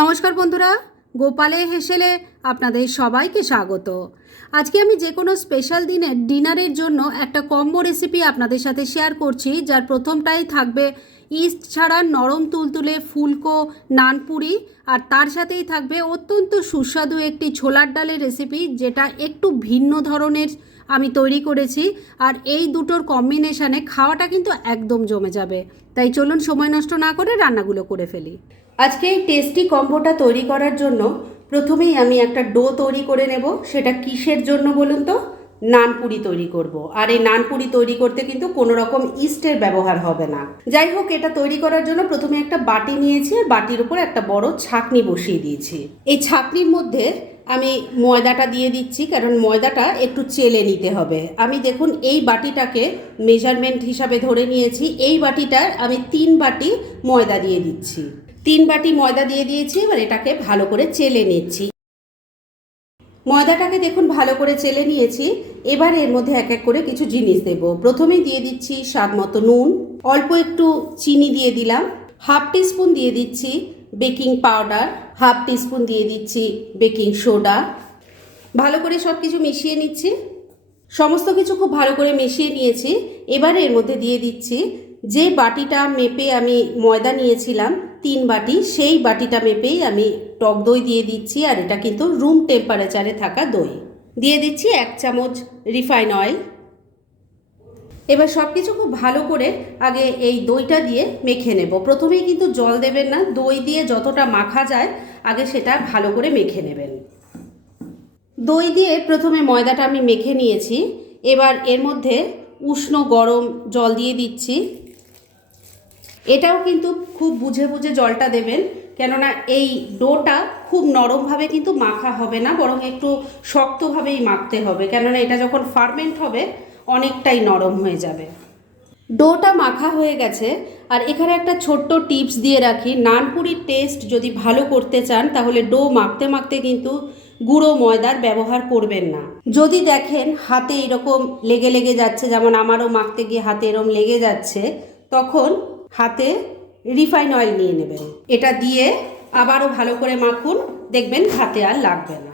নমস্কার বন্ধুরা, গোপালে হেসেলে আপনাদের সবাইকে স্বাগত। আজকে আমি যে কোনো স্পেশাল দিনের ডিনারের জন্য একটা কম্বো রেসিপি আপনাদের সাথে শেয়ার করছি, যার প্রথমটাই থাকবে ইস্ট ছাড়া নরম তুলতুলে ফুলকো নানপুরি আর তার সাথেই থাকবে অত্যন্ত সুস্বাদু একটি ছোলার ডালের রেসিপি যেটা একটু ভিন্ন ধরনের আমি তৈরি করেছি, আর এই দুটোর কম্বিনেশানে খাওয়াটা কিন্তু একদম জমে যাবে। তাই চলুন সময় নষ্ট না করে রান্নাগুলো করে ফেলি। আজকে এই টেস্টি কম্বোটা তৈরি করার জন্য প্রথমেই আমি একটা ডো তৈরি করে নেব। সেটা কিসের জন্য বলুন তো? নানপুরি তৈরি করব। আর এই নানপুরি তৈরি করতে কিন্তু কোনো রকম ইস্টের ব্যবহার হবে না। যাই হোক, এটা তৈরি করার জন্য প্রথমে একটা বাটি নিয়েছি। আর বাটির উপর একটা বড় ছাকনি বসিয়ে দিয়েছি। এই ছাকনির মধ্যে আমি ময়দাটা দিয়ে দিচ্ছি, কারণ ময়দাটা একটু চেলে নিতে হবে। আমি দেখুন, এই বাটিটাকে মেজারমেন্ট হিসাবে ধরে নিয়েছি। এই বাটিটার আমি তিন বাটি ময়দা দিয়ে দিচ্ছি। তিন বাটি ময়দা দিয়ে দিয়েছি, এবার এটাকে ভালো করে চেলে নিচ্ছি। ময়দাটাকে দেখুন ভালো করে চেলে নিয়েছি, এবার এর মধ্যে এক এক করে কিছু জিনিস দেব। প্রথমেই দিয়ে দিচ্ছি স্বাদ মতো নুন, অল্প একটু চিনি দিয়ে দিলাম, হাফ টিস্পুন দিয়ে দিচ্ছি বেকিং পাউডার, হাফ টিস্পুন দিয়ে দিচ্ছি বেকিং সোডা। ভালো করে সব কিছু মিশিয়ে নিচ্ছি। সমস্ত কিছু খুব ভালো করে মিশিয়ে নিয়েছি, এবার এর মধ্যে দিয়ে দিচ্ছি যে বাটিটা মেপে আমি ময়দা নিয়েছিলাম তিন বাটি, সেই বাটিটা মেপেই আমি টক দই দিয়ে দিচ্ছি আর এটা কিন্তু রুম টেম্পারেচারে থাকা দই। দিয়ে দিচ্ছি এক চামচ রিফাইন অয়েল এবার সব কিছু খুব ভালো করে আগে এই দইটা দিয়ে মেখে নেব। প্রথমেই কিন্তু জল দেবেন না, দই দিয়ে যতটা মাখা যায়, আগে সেটা ভালো করে মেখে নেবেন। দই দিয়ে প্রথমে ময়দাটা আমি মেখে নিয়েছি। এবার এর মধ্যে উষ্ণ গরম জল দিয়ে দিচ্ছি। এটাও কিন্তু খুব বুঝে বুঝে জলটা দেবেন। কেননা এই ডোটা খুব নরমভাবে কিন্তু মাখা হবে না, বরং একটু শক্তভাবেই মাখতে হবে। কেননা এটা যখন ফার্মেন্ট হবে, অনেকটাই নরম হয়ে যাবে। ডোটা মাখা হয়ে গেছে। আর এখানে একটা ছোট্ট টিপস দিয়ে রাখি, নানপুরির টেস্ট যদি ভালো করতে চান, তাহলে ডো মাখতে মাখতে কিন্তু গুঁড়ো ময়দার ব্যবহার করবেন না। যদি দেখেন হাতে এরকম লেগে লেগে যাচ্ছে, যেমন আমারও মাখতে গিয়ে হাতে এরকম লেগে যাচ্ছে, তখন হাতে রিফাইন অয়েল নিয়ে নেবেন। এটা দিয়ে আবারও ভালো করে মাখুন, দেখবেন হাতে আর লাগবে না।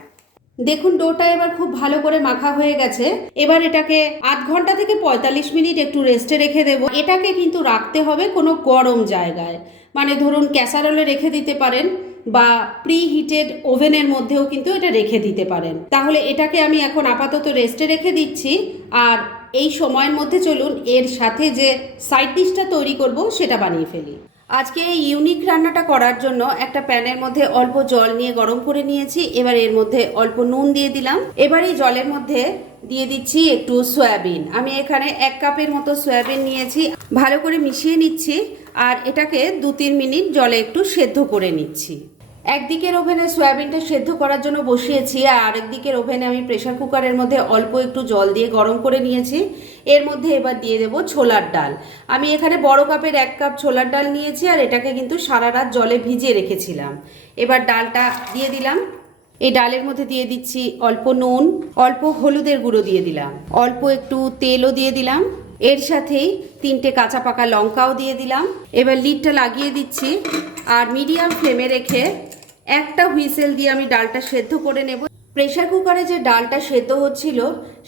দেখুন, ডোটা এবার খুব ভালো করে মাখা হয়ে গেছে। এবার এটাকে আধ ঘণ্টা থেকে পঁয়তাল্লিশ মিনিট একটু রেস্টে রেখে দেবো। এটাকে কিন্তু রাখতে হবে কোনো গরম জায়গায়। মানে ধরুন, ক্যাসারোলে রেখে দিতে পারেন বা প্রি হিটেড ওভেনের মধ্যেও কিন্তু এটা রেখে দিতে পারেন। তাহলে এটাকে আমি এখন আপাতত রেস্টে রেখে দিচ্ছি। আর এই সময়ের মধ্যে চলুন এর সাথে যে সাইড ডিশটা তৈরি করব সেটা বানিয়ে ফেলি। আজকে এই ইউনিক রান্নাটা করার জন্য একটা প্যানের মধ্যে অল্প জল নিয়ে গরম করে নিয়েছি, এবার এর মধ্যে অল্প নুন দিয়ে দিলাম। এবার এই জলের মধ্যে দিয়ে দিচ্ছি একটু সয়াবিন। আমি এখানে এক কাপের মতো সয়াবিন নিয়েছি, ভালো করে মিশিয়ে নিচ্ছি, আর এটাকে দু তিন মিনিট জলে একটু সেদ্ধ করে নিচ্ছি। একদিকের ওভেনে সয়াবিনটা সেদ্ধ করার জন্য বসিয়েছি, আর আরেকদিকের ওভেনে আমি প্রেশার কুকারের মধ্যে অল্প একটু জল দিয়ে গরম করে নিয়েছি। এর মধ্যে এবার দিয়ে দেবো ছোলার ডাল। আমি এখানে বড় কাপের এক কাপ ছোলার ডাল নিয়েছি, আর এটাকে কিন্তু সারা রাত জলে ভিজিয়ে রেখেছিলাম। এবার ডালটা দিয়ে দিলাম। এই ডালের মধ্যে দিয়ে দিচ্ছি অল্প নুন, অল্প হলুদের গুঁড়ো দিয়ে দিলাম, অল্প একটু তেলও দিয়ে দিলাম। এর সাথেই তিনটে কাঁচা পাকা লঙ্কাও দিয়ে দিলাম। এবার লিডটা লাগিয়ে দিচ্ছি, আর মিডিয়াম ফ্লেমে রেখে একটা হুইসেল দিয়ে আমি ডালটা সেদ্ধ করে নেব। প্রেশার কুকারে যে ডালটা সেদ্ধ হচ্ছিল,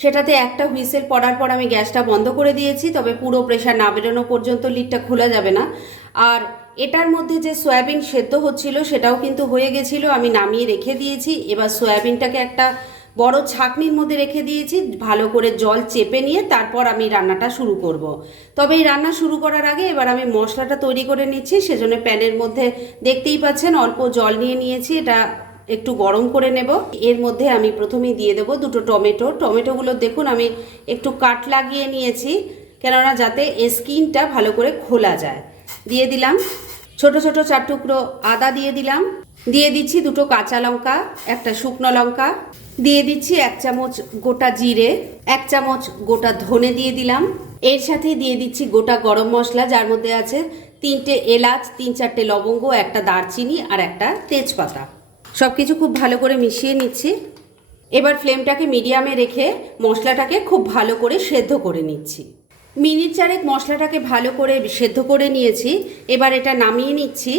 সেটাতে একটা হুইসেল পড়ার পর আমি গ্যাসটা বন্ধ করে দিয়েছি, তবে পুরো প্রেশার না বেরোনো পর্যন্ত লিডটা খোলা যাবে না। আর এটার মধ্যে যে সয়াবিন সেদ্ধ হচ্ছিল, সেটাও কিন্তু হয়ে গেছিল, আমি নামিয়ে রেখে দিয়েছি। এবার সয়াবিনটাকে একটা বড় ছাকনির মধ্যে রেখে দিয়েছি, ভালো করে জল চেপে নিয়ে তারপর আমি রান্নাটা শুরু করব। তবে এই রান্না শুরু করার আগে এবার আমি মশলাটা তৈরি করে নিচ্ছি, সেজন্য প্যানের মধ্যে দেখতেই পাচ্ছেন অল্প জল নিয়ে নিয়েছি, এটা একটু গরম করে নেব। এর মধ্যে আমি প্রথমেই দিয়ে দেবো দুটো টমেটো। টমেটোগুলো দেখুন আমি একটু কাট লাগিয়ে নিয়েছি, কেননা যাতে স্কিনটা ভালো করে খোলা যায়। দিয়ে দিলাম ছোট ছোট চার টুকরো আদা দিয়ে দিলাম। দিয়ে দিচ্ছি দুটো কাঁচা লঙ্কা, একটা শুকনো লঙ্কা। দিয়ে দিচ্ছি এক চামচ গোটা জিরে, এক চামচ গোটা ধনে দিয়ে দিলাম। এর সাথে দিয়ে দিচ্ছি গোটা গরম মশলা, যার মধ্যে আছে তিনটে এলাচ, তিন চারটে লবঙ্গ, একটা দারচিনি আর একটা তেজপাতা। সব কিছু খুব ভালো করে মিশিয়ে নিচ্ছি। এবার ফ্লেমটাকে মিডিয়ামে রেখে মশলাটাকে খুব ভালো করে সেদ্ধ করে নিচ্ছি। মিনিট চারেক মশলাটাকে ভালো করে সেদ্ধ করে নিয়েছি। এবার এটা নামিয়ে নিচ্ছি।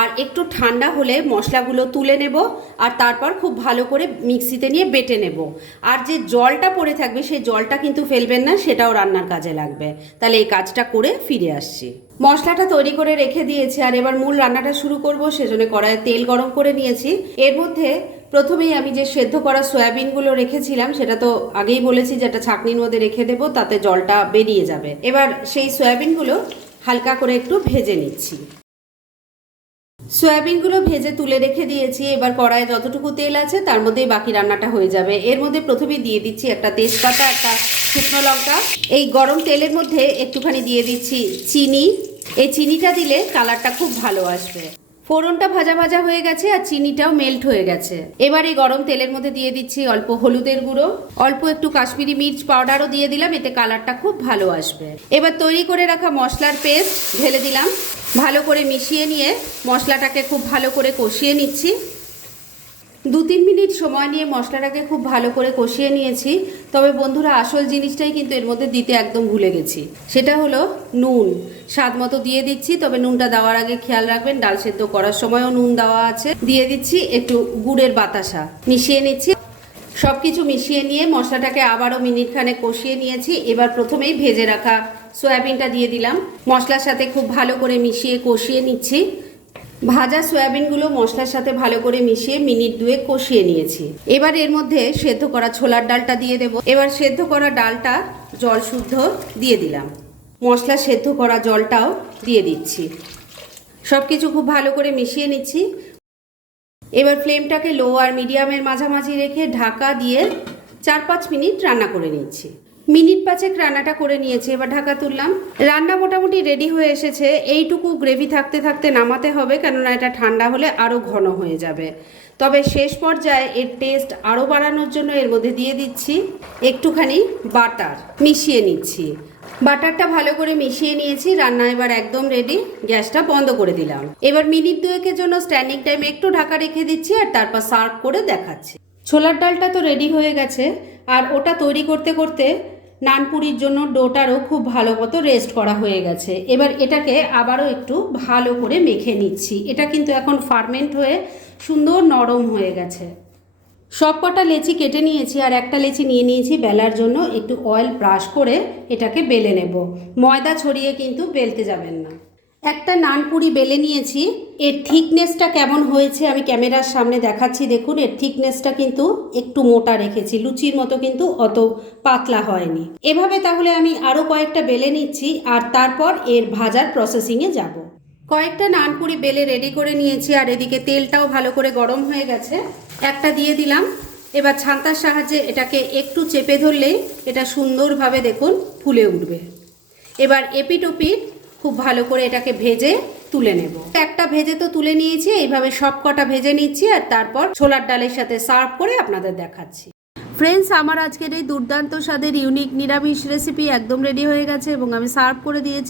আর একটু ঠান্ডা হলে মশলাগুলো তুলে নেব আর তারপর খুব ভালো করে মিক্সিতে নিয়ে বেটে নেব। আর যে জলটা পড়ে থাকবে, সেই জলটা কিন্তু ফেলবেন না, সেটাও রান্নার কাজে লাগবে। তাহলে এই কাজটা করে ফিরে আসছি। মশলাটা তৈরি করে রেখে দিয়েছি আর এবার মূল রান্নাটা শুরু করব, সেজন্য কড়াইয়ে তেল গরম করে নিয়েছি। এর মধ্যে প্রথমেই আমি যে সেদ্ধ করা সয়াবিনগুলো রেখেছিলাম, সেটা তো আগেই বলেছি যে একটা ছাকনির মধ্যে রেখে দেবো, তাতে জলটা বেরিয়ে যাবে। এবার সেই সয়াবিনগুলো হালকা করে একটু ভেজে নিচ্ছি। সয়াবিনগুলো ভেজে তুলে রেখে দিয়েছি, এবার কড়াইয়ে যতটুকু তেল আছে তার মধ্যেই বাকি রান্নাটা হয়ে যাবে। এর মধ্যে প্রথমে দিয়ে দিচ্ছি একটা তেজপাতা, একটা শুকনো লঙ্কা। এই গরম তেলের মধ্যে একটুখানি দিয়ে দিচ্ছি চিনি। এই চিনিটা দিলে কালারটা খুব ভালো আসবে। ফোড়নটা ভাজা ভাজা হয়ে গেছে আর চিনিটাও মেল্ট হয়ে গেছে। এবার এই গরম তেলের মধ্যে দিয়ে দিচ্ছি অল্প হলুদের গুঁড়ো। অল্প একটু কাশ্মীরি মির্চ পাউডারও দিয়ে দিলাম, এতে কালারটা খুব ভালো আসবে। এবার তৈরি করে রাখা মশলার পেস্ট ঢেলে দিলাম। ভালো করে মিশিয়ে নিয়ে মশলাটাকে খুব ভালো করে কষিয়ে নিচ্ছি। দু তিন মিনিট সময় নিয়ে মশলাটাকে খুব ভালো করে কষিয়ে নিয়েছি। তবে বন্ধুরা, আসল জিনিসটাই কিন্তু এর মধ্যে দিতে একদম ভুলে গেছি। সেটা হলো নুন। স্বাদ মতো দিয়ে দিচ্ছি, তবে নুনটা দেওয়ার আগে খেয়াল রাখবেন, ডাল সেদ্ধ করার সময়ও নুন দেওয়া আছে। দিয়ে দিচ্ছি একটু গুড়ের বাতাসা। মিশিয়ে নিচ্ছি। সব কিছু মিশিয়ে নিয়ে মশলাটাকে আবারও মিনিট খানে কষিয়ে নিয়েছি। এবার প্রথমেই ভেজে রাখা সয়াবিনটা দিয়ে দিলাম। মশলার সাথে খুব ভালো করে মিশিয়ে কষিয়ে নিচ্ছি। ভাজা সয়াবিনগুলো মশলার সাথে ভালো করে মিশিয়ে মিনিট দুয়ে কষিয়ে নিয়েছি। এবার এর মধ্যে সেদ্ধ করা ছোলার ডালটা দিয়ে দেব। এবার সেদ্ধ করা ডালটা জল শুদ্ধ দিয়ে দিলাম। মশলা সেদ্ধ করা জলটাও দিয়ে দিচ্ছি। সব কিছু খুব ভালো করে মিশিয়ে নিচ্ছি। এবার ফ্লেমটাকে লো আর মিডিয়ামের মাঝামাঝি রেখে ঢাকা দিয়ে চার পাঁচ মিনিট রান্না করে নিচ্ছি। মিনিট পাঁচেক রান্নাটা করে নিয়েছি, এবার ঢাকা তুললাম। রান্না মোটামুটি রেডি হয়ে এসেছে, এইটুকু গ্রেভি থাকতে থাকতে নামাতে হবে, কেননা এটা ঠান্ডা হলে আরও ঘন হয়ে যাবে। তবে শেষ পর্যায়ে এর টেস্ট আরও বাড়ানোর জন্য এর মধ্যে দিয়ে দিচ্ছি একটুখানি বাটার, মিশিয়ে নিচ্ছি। বাটারটা ভালো করে মিশিয়ে নিয়েছি, রান্না এবার একদম রেডি গ্যাসটা বন্ধ করে দিলাম। এবার মিনিট দুয়েকের জন্য স্ট্যান্ডিং টাইম একটু ঢাকা রেখে দিচ্ছি আর তারপর সার্ভ করে দেখাচ্ছি। ছোলার ডালটা তো রেডি হয়ে গেছে, আর ওটা তৈরি করতে করতে নানপুরির জন্য ডোটারও খুব ভালো মতো রেস্ট করা হয়ে গেছে। এবার এটাকে আবারও একটু ভালো করে মেখে নিচ্ছি। এটা কিন্তু এখন ফার্মেন্ট হয়ে সুন্দর নরম হয়ে গেছে। সব কটা লেচি কেটে নিয়েছি, আর একটা লেচি নিয়ে নিয়েছি বেলার জন্য। একটু অয়েল ব্রাশ করে এটাকে বেলে নেব। ময়দা ছড়িয়ে কিন্তু বেলতে যাবেন না। একটা নানপুরি বেলে নিয়েছি। এর থিকনেসটা কেমন হয়েছে আমি ক্যামেরার সামনে দেখাচ্ছি। দেখুন, এর থিকনেসটা কিন্তু একটু মোটা রেখেছি। লুচির মতো কিন্তু অত পাতলা হয়নি। এভাবে তাহলে আমি আরও কয়েকটা বেলে নিচ্ছি আর তারপর এর ভাজার প্রসেসিংয়ে যাব। কয়েকটা নানপুরি বেলে রেডি করে নিয়েছি আর এদিকে তেলটাও ভালো করে গরম হয়ে গেছে। একটা দিয়ে দিলাম। এবার ছান্তার সাহায্যে এটাকে একটু চেপে ধরলেই এটা সুন্দরভাবে দেখুন ফুলে উঠবে। এবার এপিট ওপিট খুব ভালো করে এটাকে ভেজে তুলে নেব। একটা ভেজে তো তুলে নিয়েছি, এইভাবে সব কটা ভেজে নিচ্ছি আর তারপর ছোলার ডালের সাথে সার্ভ করে আপনাদের দেখাচ্ছি। ফ্রেন্ডস আমার আজকের এই দুর্দান্ত স্বাদের ইউনিক নিরামিষ রেসিপি একদম রেডি হয়ে গেছে এবং আমি সার্ভ করে দিয়েছি।